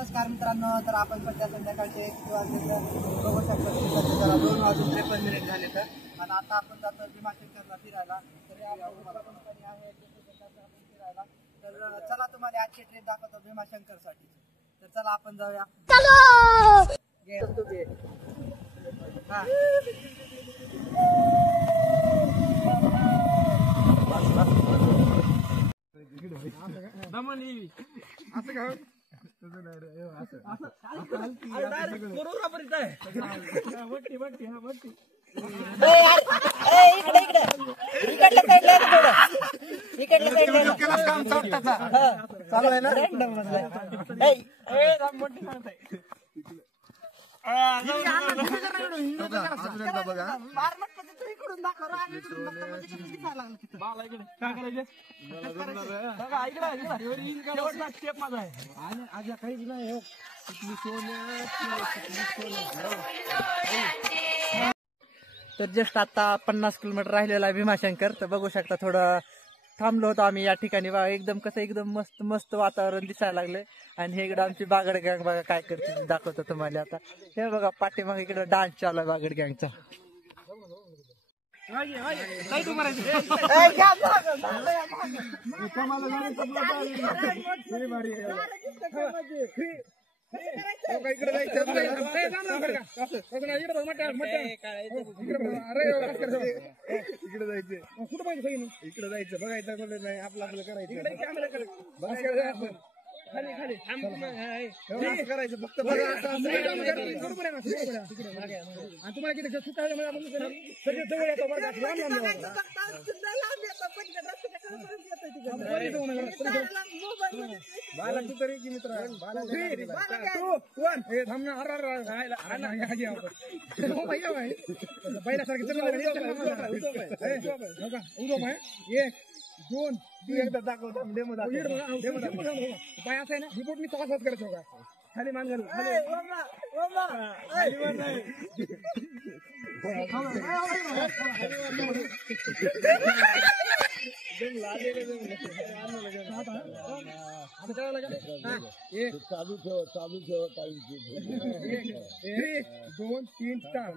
नमस्कार मित्रांनो, तर आपण सध्या संध्याकाळचे 1 वाजले बघू शकतो. 2:53 झाले तर आणि आता आपण जातो भीमाशंकरला फिरायला. तर आहे फिरायला. तर चला तुम्हाला आजची ट्रेन दाखवतो भीमाशंकर साठी. तर चला आपण जाऊया. तर जस्ट आता 50 किलोमीटर राहिलेला आहे भीमाशंकर. तर बघू शकता थोडं थांबलो होतो आम्ही या ठिकाणी. बघा एकदम कसं एकदम मस्त मस्त वातावरण दिसायला लागले. आणि हे इकडं आमची बागड गँग बघा काय करते दाखवतो तुम्हाला. आता हे बघा पाठीमागे इकडे डान्स चालू आहे बागड गँगचा. इकडे जायचं बघायचं नाही आपलं आपलं करायचं. खाली करायचं फक्त तुम्हाला किती बाला तू तरी की मित्र पहिल्यासारखी दोन एकदा दाखवतो डेमो पाय असं आहे ना रिपोर्ट मी तसाच करायचो का खाली मान घालू चालू ठेव टाइम 2 3 4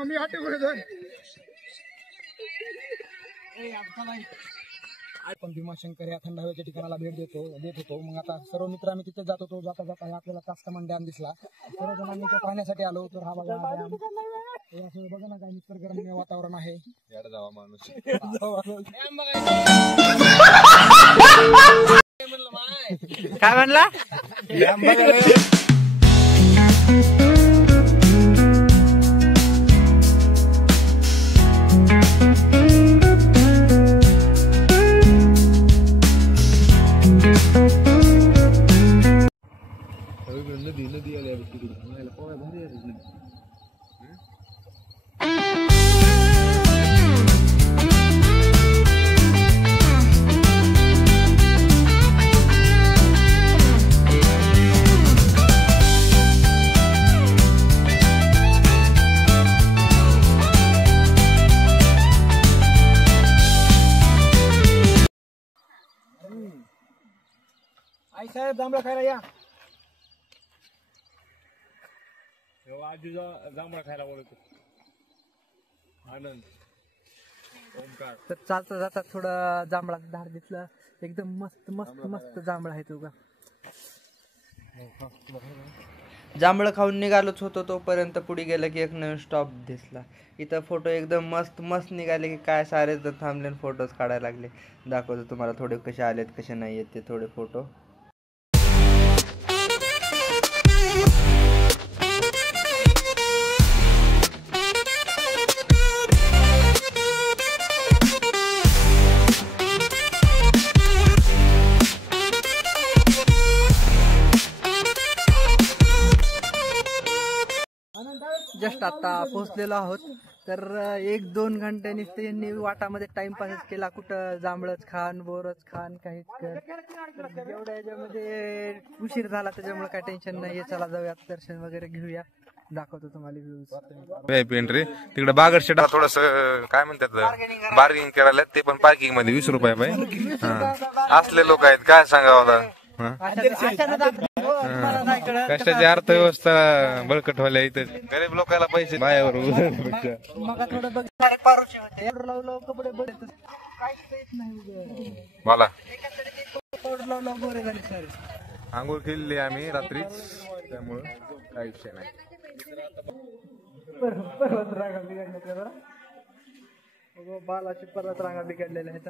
मी आपण भीमाशंकर या थंड हवेच्या ठिकाणाला भेट देत होतो. मग आता सर्व मित्र आम्ही तिथे जात होतो. जाता जाता आपल्याला कास्टमन डॅम दिसला. सर्वजणांनी तो पाहण्यासाठी आलो. तर हा बघा डॅम असं बघा ना काय निसर्गरम्य वातावरण आहे. काय म्हणला नदी आल्या पोहा भारी आहे. आई साहेब जांभळा खायला या. आजी जांभळा खायला बोलतो. आनंद ओमकार. तर चालता जाता थोडं जांभळाचं झाड दिसलं. एकदम मस्त मस्त मस्त जांभळा आहे तुझा. जांभळं खाऊन निघालोच होतो. तोपर्यंत पुढे गेलं की एक नवीन स्टॉप दिसला. इथं फोटो एकदम मस्त मस्त निघाले की काय सारे जण थांबले फोटोज काढायला लागले. दाखवतो तुम्हाला थोडे कसे आलेत कसे नाही आहेत ते थोडे फोटो. जस्ट जस्ट आता पोहोचलेलो आहोत. तर 1-2 घंट्यांनी त्यांनी वाटामध्ये टाइमपास केला. कुठं जांभळच खान, बोरच खान, काहीच कर. एवढ्या याच्यामध्ये उशीर झाला त्याच्यामुळे काय टेन्शन नाही. चला जाऊया, दर्शन वगैरे घेऊया, दाखवतो तुम्हाला व्ह्यूज. एंट्री तिकडे बागड शेट थोडस काय म्हणतात बार्गेनिंग करायला, ते पण पार्किंग मध्ये 20 रुपये पाहिजे. असले लोक आहेत काय सांगावं आता. कशाची अर्थव्यवस्था बळकट व्हायला इथे गरीब लोकांना पैसे बायावर मला आंघोळ केलेली आम्ही रात्रीच, त्यामुळं काही विषय नाही. बालाची परत रांगा बिघडलेल्या आहेत.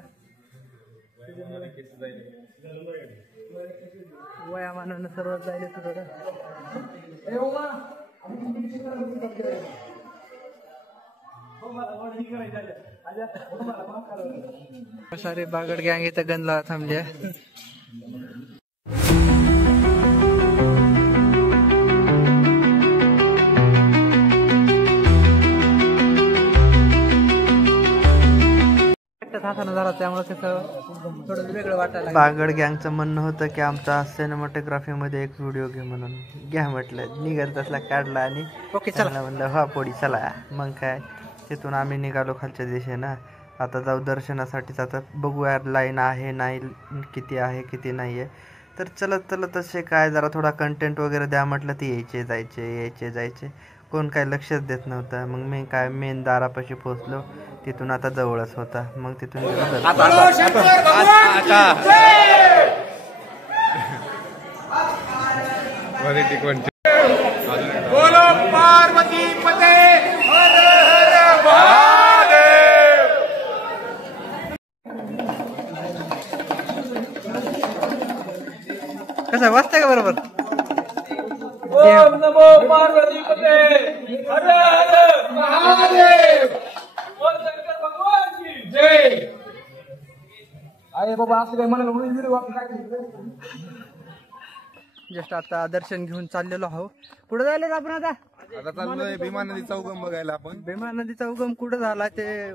वयामानानं सर्व जायला थोडं. सारे बागड गँग इथं गणला थांबल्या. झाला त्यामुळे कसं थोडं वेगळं वाटायला. बागड गँगचं म्हणणं होतं की आमचा सिनेमॅटोग्राफी मध्ये एक व्हिडिओ घे म्हणून. घ्या म्हटलं, निघत असला काढला आणि ओके चला म्हणलं हा पोडी चला. मग काय तिथून आम्ही निघालो खालच्या दिशेनं. आता जाऊ दर्शनासाठीच. आता बघूया लाईन आहे नाही, किती आहे किती नाही आहे. तर चलत चलत तसे काय जरा थोडा कंटेंट वगैरे द्या म्हटलं, ते यायचे जायचे कोण काय लक्षच देत नव्हतं. मग मी काय मेन दारापाशी पोहोचलो. तिथून आता जवळच होता. मग तिथून कसं वाजतंय का बरोबर. ओम नमो पार्वती पते हर हर महादेव. बोल शंकर भगवान की जय. अरे बाबा असं काय म्हणाल म्हणून व्हिडिओ आपण काय जस्ट आता दर्शन घेऊन चाललेलो आहो. कुठं जायला आपण आता चाललोय भीमा नदीचा उगम बघायला. आपण भीमा नदीचा उगम कुठं झाला ते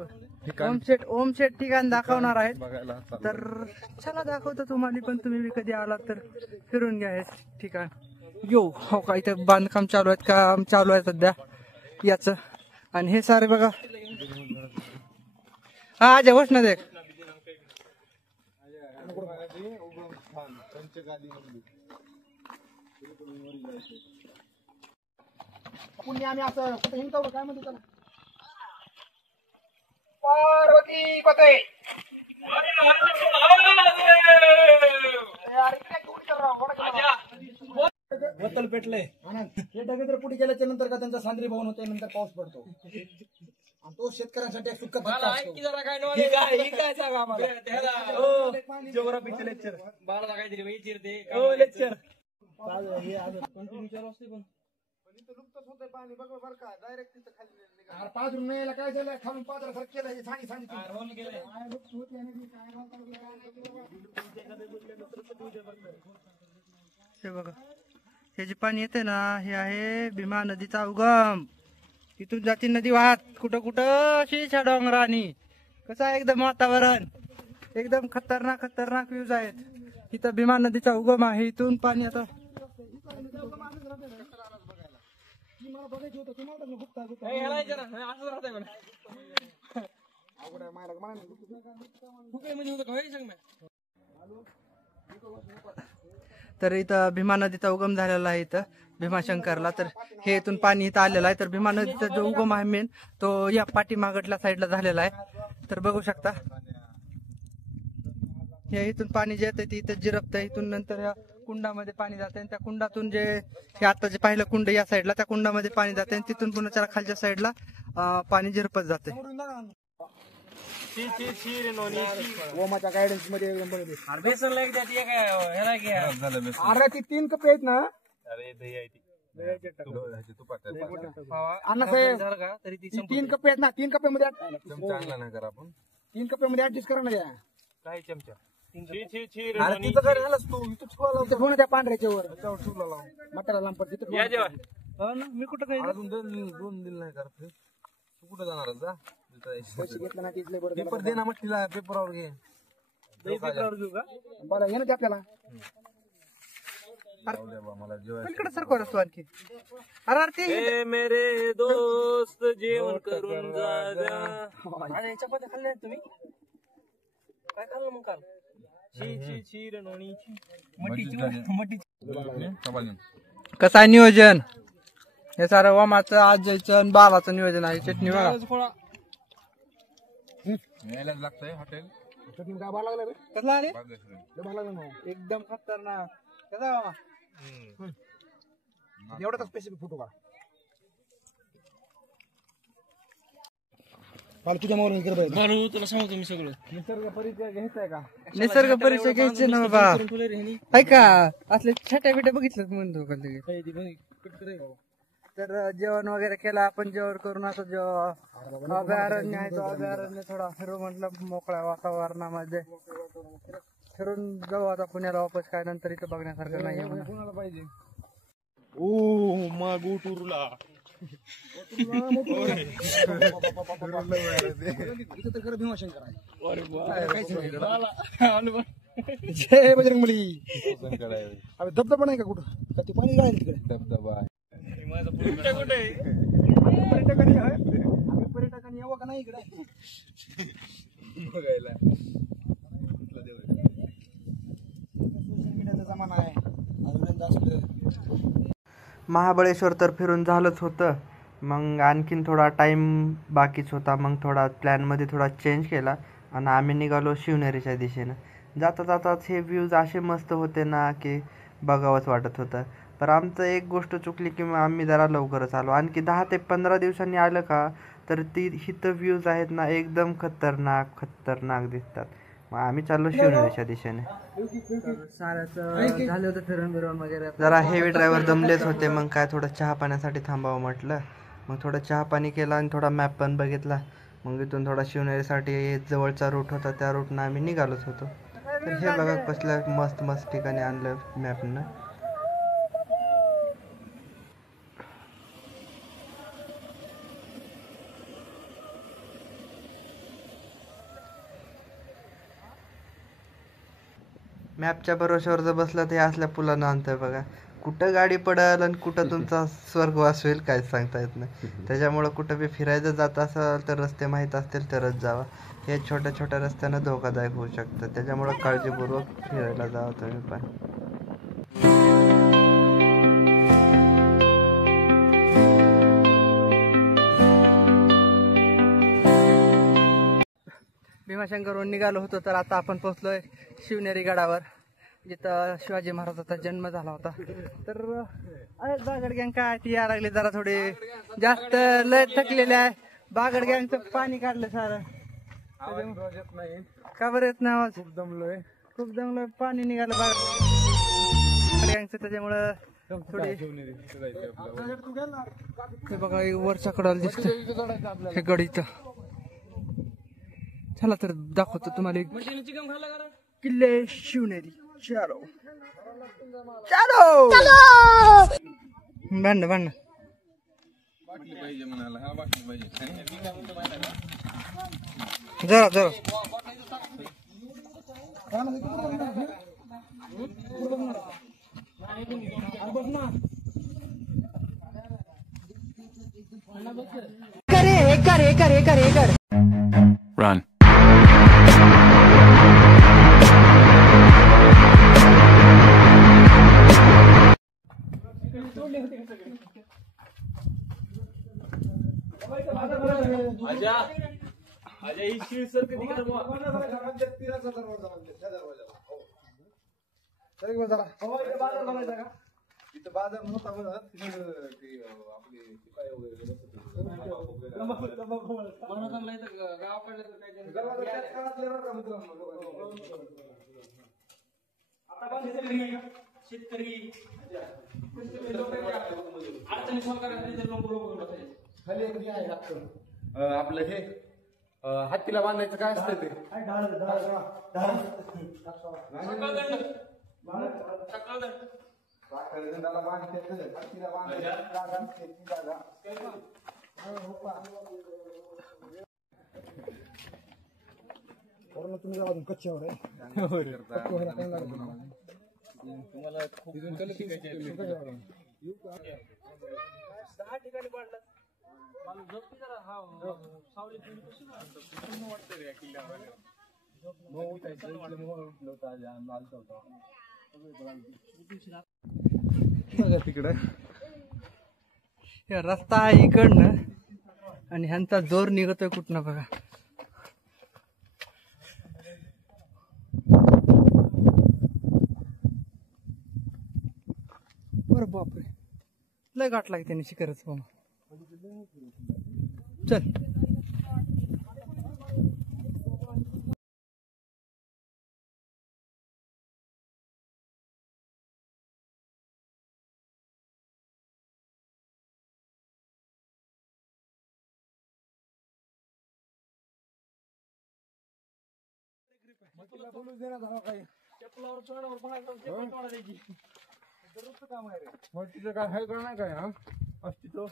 ओमशेट ठिकाण दाखवणार आहेत. तर चला दाखवतो तुम्हाला, पण तुम्ही कधी आलात तर फिरून घ्या हे ठिकाण. हो का इथे बांधकाम चालू आहेत, काम चालू आहे सध्या याच. आणि हे सारे बघा. हा अजय होश ना देख. आम्ही असं कुठे हिंडतो काय म्हणतो त्याला. पार्वती पते हर हर महादेव. बोतल पेटले हे डगे जर पुढे गेल्याच्या नंतर का त्यांचा सांद्री भवन होते, नंतर पाऊस पडतो. आणि तो शेतकऱ्यांसाठी एक सुख धक्का असतो. काय सांगा आम्हाला जिओग्राफीचे लेक्चर बाळाला काहीतरी विचारते लेक्चर पाजरून नाही काय झालं खालून पाजरा केलं हे बघा, हे जे पाणी येते ना हे आहे भीमा नदीचा उगम. इथून जाती नदी वाहत कुठं कुठं अशी डोंगरानी. कसं आहे एकदम वातावरण, एकदम खतरनाक व्ह्यूज आहेत. इथं भीमा नदीचा उगम आहे. इथून पाणी आता तर इथं भीमा नदीचा उगम झालेला आहे. इथं भीमाशंकरला तर हे इथून पाणी इथं आलेलं आहे. तर भीमा नदीचा जो उगम आहे मेन तो या पाठीमागटल्या साईडला झालेला आहे. तर बघू शकता हे इथून पाणी जे येतं ते इथं जिरपतं. इथून नंतर या कुंडामध्ये पाणी जाते आणि त्या कुंडातून जे हे आता जे पाहिलं कुंड या साईडला त्या कुंडामध्ये पाणी जाते आणि तिथून पुन्हा त्याला खालच्या साईडला पाणी जिरपत जाते. ओमाच्या गायडन्स मध्ये अरे ती 3 कप आहेत ना. अण्णासाहेब तरी 3 कप आहेत ना. 3 कप्यामध्ये 3 कप्यामध्ये ऍडजस्ट करा ना द्या. काय चमचा त्या पांढऱ्याच्या वर मटाला लांब पडते. मी कुठं काही अजून दोन दिल नाही करत तू कुठं जाणार जा पैसे घेतलं ना तिथले बरं पेपर दे ना मग तिला पेपरवर घे घेऊ का बरं ये ना ते आपल्याला मला जेवायचं इकडे सरकवा असतो आणखी अरे ते मेरे दोस्त जेवण करून जा जा. आणि चपात्या खाल्ल्या नाहीत तुम्ही काय खाल्लं मग काल शी रणवणीची कसं आहे नियोजन हे सारं वामाचं आजचं आणि बालाचं नियोजन आहे चटणी बघा यायलाच लागतंय हॉटेल चटणी काय बाला लागलं रे कसला आले लय बाला लागलं ना. एकदम खतरनाक कसा मामा एवढाच स्पेसिफिक फोटो का मला तुझ्या मावरून कर बाई मारू तुला सांगतो मी सगळं निसर्ग परिचय घ्यायचाय का निसर्ग परिचय घ्यायचे ना बाबा ऐका असले छाट्या बिट्या बघितलं म्हणतो का लगेच. तर जेवण वगैरे केलं आपण जेवण करून आता जेव्हा अभयारण्य आहे तो अभयारण्य थोडा फिरू म्हटलं मोकळ्या वातावरणामध्ये फिरून जाऊ आता पुण्याला वापस काय नंतर इथं बघण्यासारखं नाही आहे म्हणा. कोणाला पाहिजे ओ मग उठुरला इथं तर खरं भीमाशंकर आहे अरे जय बजरंगबली अबे धबधबा नाही का कुठं का ते पाणी राहील तिकडे धबधबा पर्यटकांनी आम्ही पर्यटकांनी यावं का नाही इकडे बघायला सोशल मीडियाचा जमाना आहे अजून जास्त महाबळेश्वर तर फिरून झालंच होतं मग आणखीन थोडा टाईम बाकीच होता मग थोडा प्लॅनमध्ये थोडा चेंज केला आणि आम्ही निघालो शिवनेरीच्या दिशेनं जाता जाताच हे व्ह्यूज असे मस्त होते ना की बघावंच वाटत होतं पण आमचं एक गोष्ट चुकली की मग आम्ही जरा लवकरच आलो आणखी 10 ते 15 दिवसांनी आलं का तर ती हिथं व्ह्यूज आहेत ना एकदम खतरनाक दिसतात मग आम्ही चाललो शिवनेरीच्या दिशेने झालं होतं फिरून वगैरे जरा हेवी ड्रायव्हर दमलेच होते मग काय थोडं चहा पाण्यासाठी थांबावं म्हटलं मग थोडं चहा पाणी केला आणि थोडा मॅप पण बघितला मग इथून थोडा शिवनेरीसाठी जवळचा रूट होता त्या रूटनं आम्ही निघालोच होतो तर हे बघा कसलं मस्त ठिकाणी आणलं मॅपनं मॅपच्या भरोश्यावर जर बसलं तर हे असल्या पुलानं आणतंय बघा कुठं गाडी पडेल आणि कुठं तुमचा स्वर्गवास होईल काहीच सांगता येत नाही त्याच्यामुळं कुठं बी फिरायचं जात असेल तर रस्ते माहीत असतील तरच जावा हे छोट्या रस्त्यानं धोकादायक होऊ शकतं त्याच्यामुळं काळजीपूर्वक फिरायला जावं तुम्ही पण भीमाशंकरवरून निघालो होतो तर आता आपण पोहोचलोय शिवनेरी गडावर जिथं शिवाजी महाराजांचा जन्म झाला होता तर बागड गँग काय ती यायला लागली जरा थोडी जास्त लय थकलेले आहे बागड गँगचं पाणी काढलं सारं का बरं येत नाही आवाज खूप दमलोय पाणी निघालं बागड गँगचं त्याच्यामुळं थोडी हे बघा वरच्या कडाला दिसत हे गड इथं चला तर दाखवतो तुम्हाला किल्ले शिवनेरी चलो भांडण जरा करे Run. आपलं हे हत्तीला बांधायचं काय असतं ते तुम्ही जावा कच्च्यावर आहे. कच्च्या व्हायला time लागत नाही. तुम्हाला खूप शिकायचे. 10 ठिकाणी पाडलं. मला झोपती जरा हा सावली तुम्ही कशी वाटतं रे किल्ल्यावर. बघा तिकडं हे रस्ता आहे इकडनं आणि ह्यांचा जोर निघतोय कुठनं बघा. बरं बापरे लय गाठ लागते त्याने शिखरच बाबा. चल बोलूच देणार झाला काही. चपलावर चढावर पाहायचं चप्पल तोडा द्यायची. दररोजचं काम आहे रे. मग तिचं काय आहे का नाही काय हा अस्तित्व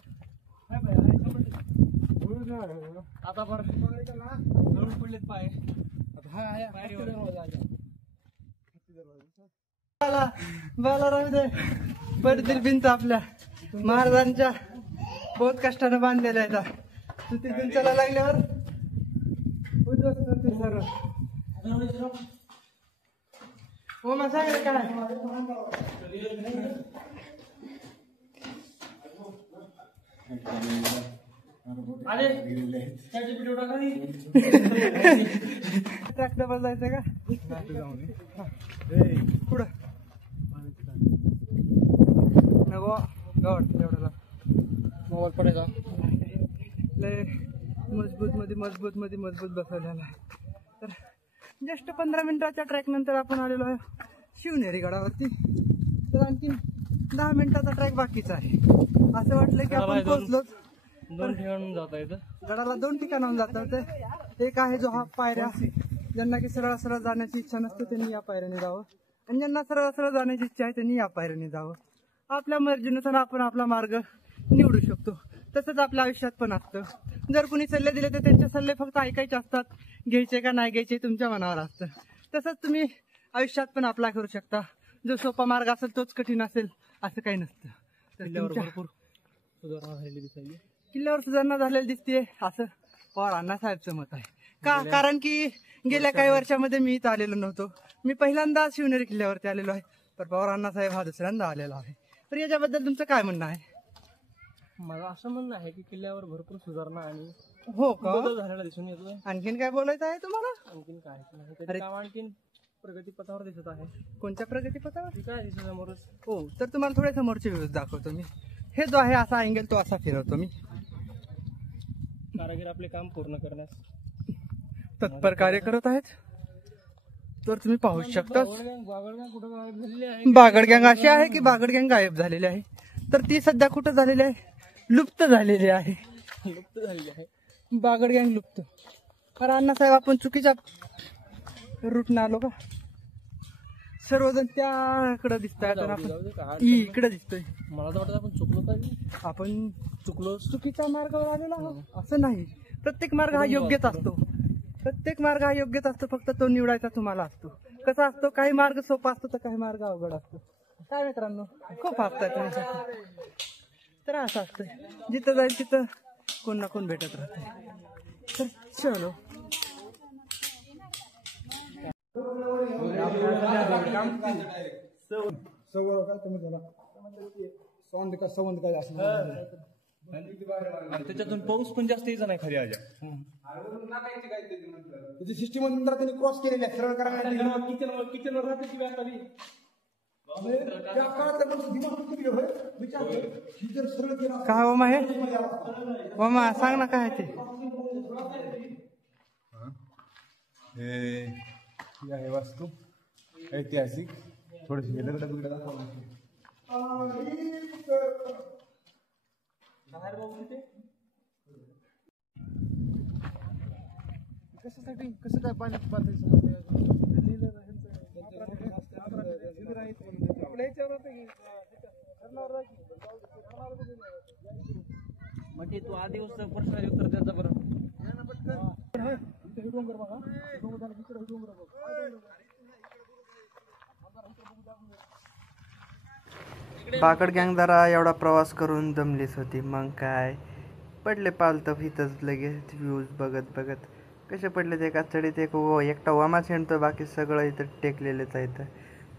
बोलूच नाही. आता बरं पडलेत पाय. बाला राहू दे पडतील भिंत आपल्या महाराजांच्या बहुत कष्टाने बांधलेल्या आहेत. तू तिथून चला लागल्यावर उद्ध्वस्त करतील सर्व. हो मग सांग रे काय. ट्रॅक डबल जायचं का पुढं नको गवट तेवढ्याला मोबाईल पडायचा. लय मजबूत मध्ये मजबूत बसवलेला आहे. तर जस्ट 15 मिनिटाच्या ट्रॅक नंतर आपण आलेलो आहे शिवनेरी गडावरती. तर आणखी 10 मिनिटाचा ट्रॅक बाकीचा आहे. असं वाटलं की आपण पोहोचलोच. 2 ठिकाणून जाता येतं. गडाला 2 ठिकाणाहून जाता येते. एक आहे जो हा पायऱ्या ज्यांना की सरळ सरळ जाण्याची इच्छा नसते त्यांनी या पायऱ्याने जावं आणि ज्यांना सरळ सरळ जाण्याची इच्छा आहे त्यांनी या पायऱ्याने जावं. आपल्या मर्जीनुसार आपण आपला मार्ग निवडू शकतो. तसंच आपल्या आयुष्यात पण असतं. जर कुणी सल्ले दिले तर त्यांचे सल्ले फक्त ऐकायचे असतात. घ्यायचे का नाही घ्यायचे तुमच्या मनावर असतं. तसंच तुम्ही आयुष्यात पण अप्लाय करू शकता. जो सोपा मार्ग असेल तोच कठीण असेल असं काही नसतं. तर भरपूर सुधारणा झालेली दिसायली. किल्ल्यावर सुधारणा झालेली दिसते असं पवार अण्णासाहेबचं मत आहे. का कारण की गेल्या काही वर्षामध्ये मी इथं आलेलो नव्हतो. मी पहिल्यांदा शिवनेरी किल्ल्यावरती आलेलो आहे. तर पवार अण्णासाहेब हा दुसऱ्यांदा आलेला आहे. तर याच्याबद्दल तुमचं काय म्हणणं आहे. मला असं म्हणणं आहे की किल्ल्यावर भरपूर सुधारणा आणि हो का बदल झालेला दिसून येतोय. आणखीन काय बोलायचं आहे तुम्हाला. आणखीन काय नाही त्याचे काम आणखीन प्रगतीपथावर दिसत आहे. कोणत्या प्रगतीपथावर काय दिसत समोरच. हो तर तुम्हाला थोडे समोरचे व्ह्यूज दाखवतो मी. हे जो आहे असा अँगल तो असा फिरवतो मी. कारागीर आपले काम पूर्ण करण्यास तत्पर कार्य करत आहेत. तर तुम्ही पाहू शकता बागडगँग कुठं गायब झालेली आहे. बागड गँग अशी आहे की बागड गँग गायब झालेली आहे. तर ती सध्या कुठं झालेली आहे लुप्त झालेली आहे. लुप्त झालेली आहे. बागड गँग लुप्त. अरे अण्णासाहेब आपण चुकीच्या रूटने आलो का. सर्वजण त्याकडे दिसत आहेत आपण इकडे दिसतोय. मला तर वाटतं आपण चुकलो पाहिजे. आपण चुकलो चुकीच्या मार्गावर आलेलो आहोत असं नाही. प्रत्येक मार्ग हा योग्यच असतो. प्रत्येक मार्ग हा योग्यच असतो. फक्त तो निवडायचा तुम्हाला असतो. कसा असतो काही मार्ग सोपा असतो तर काही मार्ग अवघड असतो. काय मित्रांनो खूप हसताय तुम्ही. तर असं असतं जिथं जाईल तिथं कोण ना कोण भेटत राहते. तर चलो सवर काय तुम्ही त्याला संवंद काय असं त्याच्यातून पाऊस पण जास्त यायचा नाही खरी आजा. त्याची सिस्टीम नंतर त्यांनी क्रॉस केलेली आहे सरळ करायला. किचनवर राहते की आता त्या काळात दिमाग किती होय विचार ही जर सरळ केला काय ओमा हे ओमा सांग ना काय ते. हे आहे वास्तू ऐतिहासिक थोडीशी दगड बिगड कशासाठी कसं काय पाण्याची पातळी समजते आपल्या याच्यावर मग ते तू आधी प्रश्नाचे उत्तर द्यायचं बरं. बाकड गँग जरा एवढा प्रवास करून दमलीच होती. मग काय पडले पालतं इथंच लगेच व्ह्यूज बघत बघत. कसे पडले ते एका चढीत एकटा वामा शेणतो, बाकी सगळं इथं टेकलेलंच आहे. इथं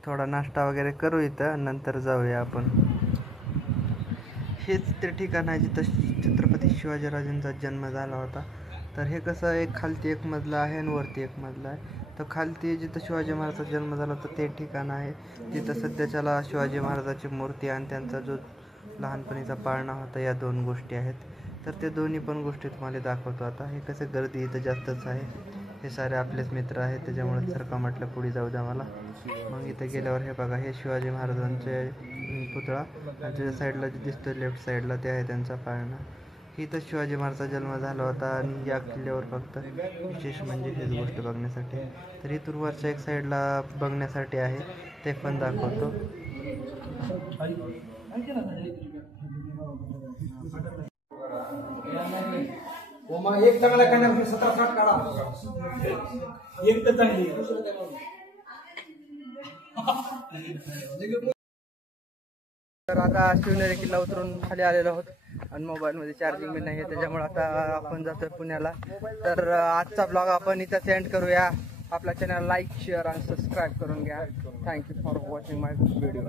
थोडा नाश्ता वगैरे करू इथं, नंतर जाऊया आपण. हेच ते ठिकाण आहे जिथं छत्रपती शिवाजीराजांचा जन्म झाला होता. तर हे कसं एक खालती एक मजला आहे आणि वरती एक मजला आहे. तर खालती जिथं शिवाजी महाराजांचा जन्म झाला होता ते ठिकाण आहे. तिथं सध्याच्याला शिवाजी महाराजाची मूर्ती आणि त्यांचा जो लहानपणीचा पाळणा होता, या 2 गोष्टी आहेत. तर ते दोन्ही पण गोष्टी तुम्हाला दाखवतो आता. हे कसं गर्दी इथं जास्तच आहे. हे सारे आपलेच मित्र आहेत, त्याच्यामुळे सारखं म्हटलं पुढे जाऊ द्या मला. मग इथं गेल्यावर हे बघा, हे शिवाजी महाराजांचे पुतळा, त्याच्या साईडला जे दिसतोय लेफ्ट साईडला ते आहे त्यांचा पाळणा. इथं शिवाजी महाराजांचा जन्म झाला होता. आणि या किल्ल्यावर फक्त विशेष म्हणजे हेच गोष्ट बघण्यासाठी. तर इथून वरच्या एक साईडला बघण्यासाठी आहे, ते पण दाखवतो. एक चांगला काढण्यामध्ये 17-8 काढा. एक तर चांगली. तर आता शिवनेरी किल्ला उतरून खाली आलेलो आहोत आणि मोबाईलमध्ये चार्जिंग बी नाही आहे, त्याच्यामुळे आता आपण जातोय पुण्याला. तर आजचा ब्लॉग आपण इथं सेंड करूया. आपल्या चॅनल लाईक, शेअर आणि सबस्क्राईब करून घ्या. Thank you for watching my video.